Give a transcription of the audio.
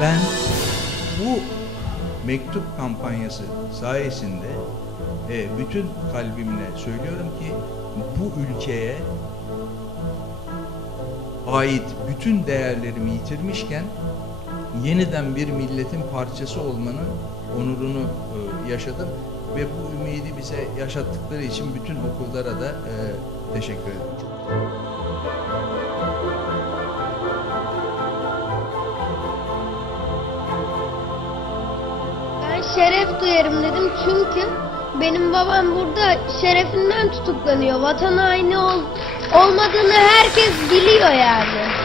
Ben bu mektup kampanyası sayesinde e, bütün kalbimle söylüyorum ki bu ülkeye ait bütün değerlerimi yitirmişken yeniden bir milletin parçası olmanın onurunu e, yaşadım ve bu ümidi bize yaşattıkları için bütün okullara da e, teşekkür ederim. Şeref duyarım dedim çünkü benim babam burada şerefinden tutuklanıyor. Vatan haini ol, olmadığını herkes biliyor yani.